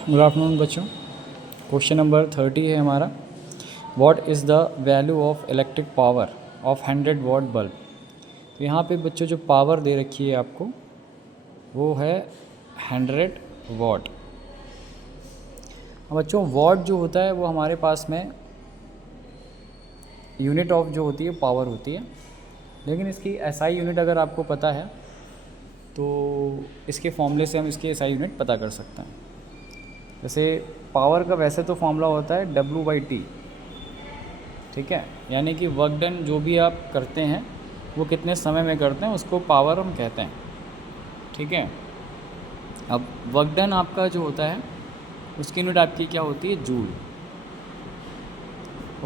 Good afternoon बच्चों। Question number 30 है हमारा। What is the value of electric power of 100 what bulb. तो यहाँ पे बच्चों जो पावर दे रखी है आपको वो है 100 वॉट। अब बच्चों वॉट जो होता है वो हमारे पास में यूनिट ऑफ जो होती है पावर होती है, लेकिन इसकी एसआई यूनिट अगर आपको पता है तो इसके फॉर्मूले से हम इसकी एसआई यूनिट पता कर सकते हैं। जैसे पावर का वैसे तो फॉर्मूला होता है W/T, ठीक है, यानी कि वर्क डन जो भी आप करते हैं वो कितने समय में करते हैं उसको पावर हम कहते हैं, ठीक है। अब वर्क डन आपका जो होता है उसकी यूनिट आपकी क्या होती है, जूल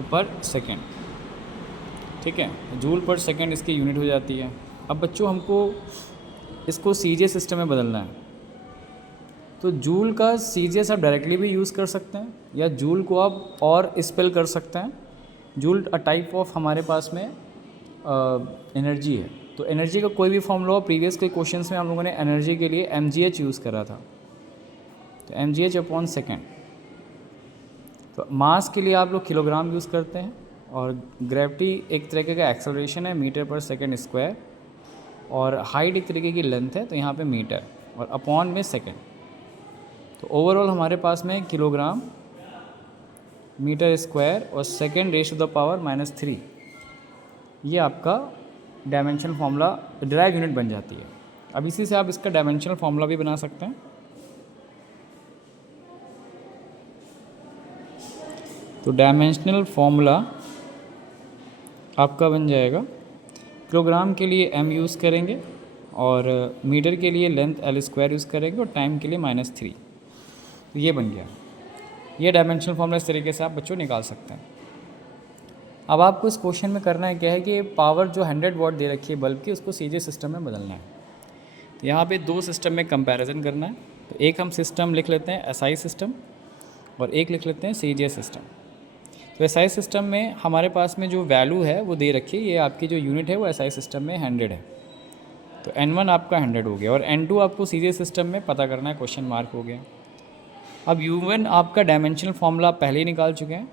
पर सेकेंड, ठीक है, जूल पर सेकेंड इसकी यूनिट हो जाती है। अब बच्चों हमको इसको सीजे सिस्टम में बदलना है, तो जूल का सीजीएस आप डायरेक्टली भी यूज़ कर सकते हैं या जूल को आप और स्पेल कर सकते हैं। जूल अ टाइप ऑफ हमारे पास में एनर्जी है, तो एनर्जी का कोई भी फॉर्मूला हो, प्रीवियस के क्वेश्चंस में हम लोगों ने एनर्जी के लिए mgh यूज़ करा था, तो mgh/सेकेंड। तो मास के लिए आप लोग किलोग्राम यूज़ करते हैं, और ग्रेविटी एक तरीके का एक्सेलरेशन है मीटर पर सेकेंड स्क्वायर, और हाइट एक तरीके की लेंथ है तो यहाँ पे मीटर, और अपॉन में सेकेंड। तो ओवरऑल हमारे पास में किलोग्राम मीटर स्क्वायर और second raise to the power -3, ये आपका डायमेंशनल फार्मूला डिराइव यूनिट बन जाती है। अब इसी से आप इसका डायमेंशनल फार्मूला भी बना सकते हैं। तो डायमेंशनल फार्मूला आपका बन जाएगा, किलोग्राम के लिए m यूज़ करेंगे और मीटर के लिए लेंथ L² यूज़ करेंगे और टाइम के लिए -3। तो ये बन गया, ये डायमेंशनल फार्मूला इस तरीके से आप बच्चों निकाल सकते हैं। अब आपको इस क्वेश्चन में करना है क्या है कि पावर जो 100 वॉट दे रखी है बल्ब की उसको सीजे सिस्टम में बदलना है। तो यहाँ पे दो सिस्टम में कंपैरिजन करना है। तो एक हम सिस्टम लिख लेते हैं एसआई सिस्टम, और एक लिख लेते हैं सीजे सिस्टम। तो एसआई सिस्टम में हमारे पास में जो वैल्यू है वो दे रखी है, ये आपकी जो यूनिट है वो एसआई सिस्टम में 100 है, तो N1 आपका 100 हो गया, और N2 आपको सीजे सिस्टम में पता करना है, क्वेश्चन मार्क हो गया। अब U1 आपका डायमेंशनल फार्मूला पहले ही निकाल चुके हैं,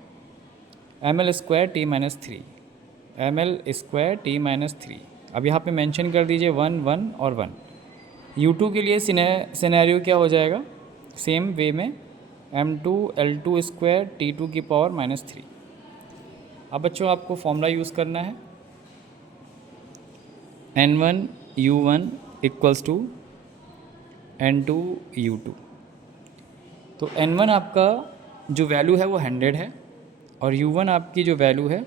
ml²T-3, ml²T-3। अब यहाँ पे मेंशन कर दीजिए 1 1 और 1। U2 के लिए सिनेरियो क्या हो जाएगा, सेम वे में m2l2² T2⁻3। अब बच्चों आपको फॉर्मूला यूज़ करना है, N1 U1 = N2 U2। तो N1 आपका जो वैल्यू है वो 100 है, और U1 आपकी जो वैल्यू है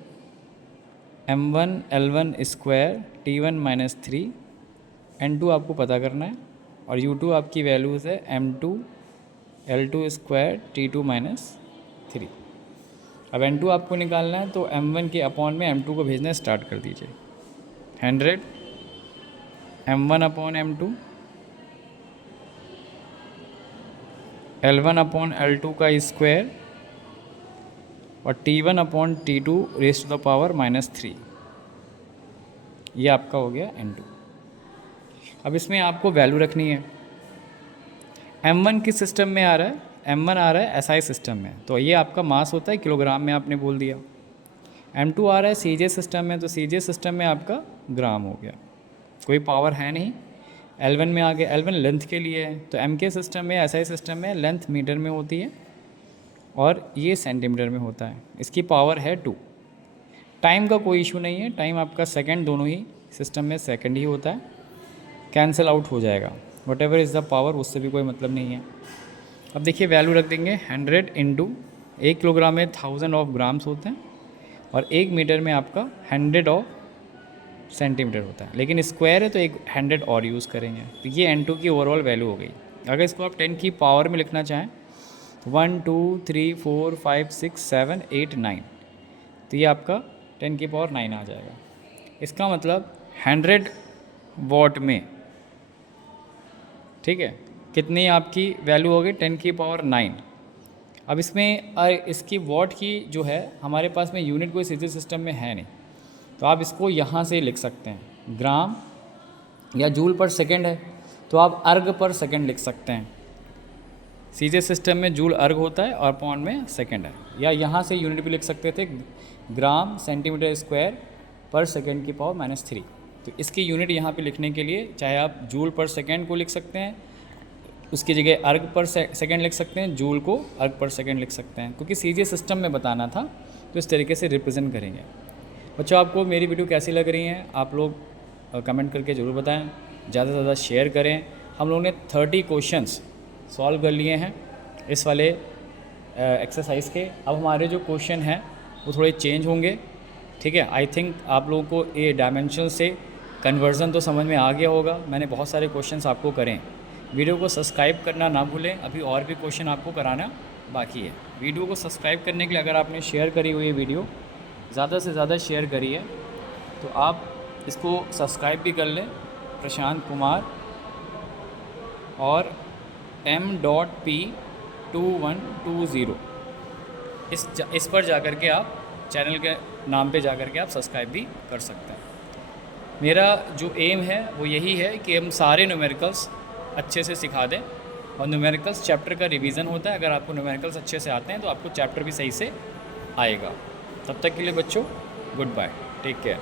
m1l1² T1-3। N2 आपको पता करना है, और U2 आपकी वैल्यूज़ है m2l2² T2-3। अब N2 आपको निकालना है, तो m1 के अपॉन में m2 को भेजना स्टार्ट कर दीजिए। 100 m1/m2 L1/L2 का स्क्वायर और T1/T2 rays to the power -3, ये आपका हो गया N2। अब इसमें आपको वैल्यू रखनी है। M1 किस सिस्टम में आ रहा है, M1 आ रहा है SI सिस्टम में, तो ये आपका मास होता है किलोग्राम में, आपने बोल दिया। M2 आ रहा है CJ सिस्टम में, तो CJ सिस्टम में आपका ग्राम हो गया, कोई पावर है नहीं। L1 में आ गया, L1 लेंथ के लिए है, तो MK सिस्टम में SI सिस्टम में लेंथ मीटर में होती है और ये सेंटीमीटर में होता है, इसकी पावर है 2। टाइम का कोई इशू नहीं है, टाइम आपका सेकंड, दोनों ही सिस्टम में सेकंड ही होता है, कैंसिल आउट हो जाएगा, what ever is the power, उससे भी कोई मतलब नहीं है। अब देखिए वैल्यू रख देंगे 100 इंटू 1 किलोग्राम में 1000 ऑफ ग्राम्स होते हैं, और 1 मीटर में आपका 100 ऑफ सेंटीमीटर होता है, लेकिन स्क्वायर है तो एक 100 और यूज़ करेंगे। तो ये N2 की ओवरऑल वैल्यू हो गई। अगर इसको आप 10 की पावर में लिखना चाहें 1 2 3 4 5 6 7 8 9, तो ये आपका 10 की पावर 9 आ जाएगा। इसका मतलब 100 वॉट में, ठीक है, कितनी आपकी वैल्यू हो गई, 10 की पावर 9। अब इसमें इसकी वॉट की जो है हमारे पास में यूनिट कोई सीधे सिस्टम में है नहीं, तो आप इसको यहाँ से लिख सकते हैं, ग्राम या जूल पर सेकेंड है तो आप अर्ग पर सेकेंड लिख सकते हैं। सीजे सिस्टम में जूल अर्ग होता है और पॉन्ड में सेकंड है। या यहाँ से यूनिट भी लिख सकते थे, ग्राम सेंटीमीटर स्क्वायर पर सेकंड की पावर -3। तो इसकी यूनिट यहाँ पे लिखने के लिए चाहे आप जूल पर सेकंड को लिख सकते हैं, उसकी जगह अर्ग पर सेकंड लिख सकते हैं, जूल को अर्ग पर सेकंड लिख सकते हैं, क्योंकि सीजे सिस्टम में बताना था तो इस तरीके से रिप्रेजेंट करेंगे। बच्चों, आपको मेरी वीडियो कैसी लग रही है आप लोग कमेंट करके ज़रूर बताएं, ज़्यादा से ज़्यादा शेयर करें। हम लोगों ने 30 क्वेश्चंस सॉल्व कर लिए हैं इस वाले एक्सरसाइज के। अब हमारे जो क्वेश्चन हैं वो थोड़े चेंज होंगे, ठीक है। आई थिंक आप लोगों को ये डायमेंशन से कन्वर्जन तो समझ में आ गया होगा। मैंने बहुत सारे क्वेश्चंस आपको करें। वीडियो को सब्सक्राइब करना ना भूलें, अभी और भी क्वेश्चन आपको कराना बाकी है। वीडियो को सब्सक्राइब करने के लिए अगर आपने शेयर करी हुई वीडियो ज़्यादा से ज़्यादा शेयर करी है तो आप इसको सब्सक्राइब भी कर लें। प्रशांत कुमार और M.P2120 इस पर जाकर के आप चैनल के नाम पे जाकर के आप सब्सक्राइब भी कर सकते हैं। मेरा जो एम है वो यही है कि हम सारे न्यूमेरिकल्स अच्छे से सिखा दें, और न्यूमेरिकल्स चैप्टर का रिवीजन होता है। अगर आपको न्यूमेरिकल्स अच्छे से आते हैं तो आपको चैप्टर भी सही से आएगा। तब तक के लिए बच्चों, गुड बाय, टेक केयर।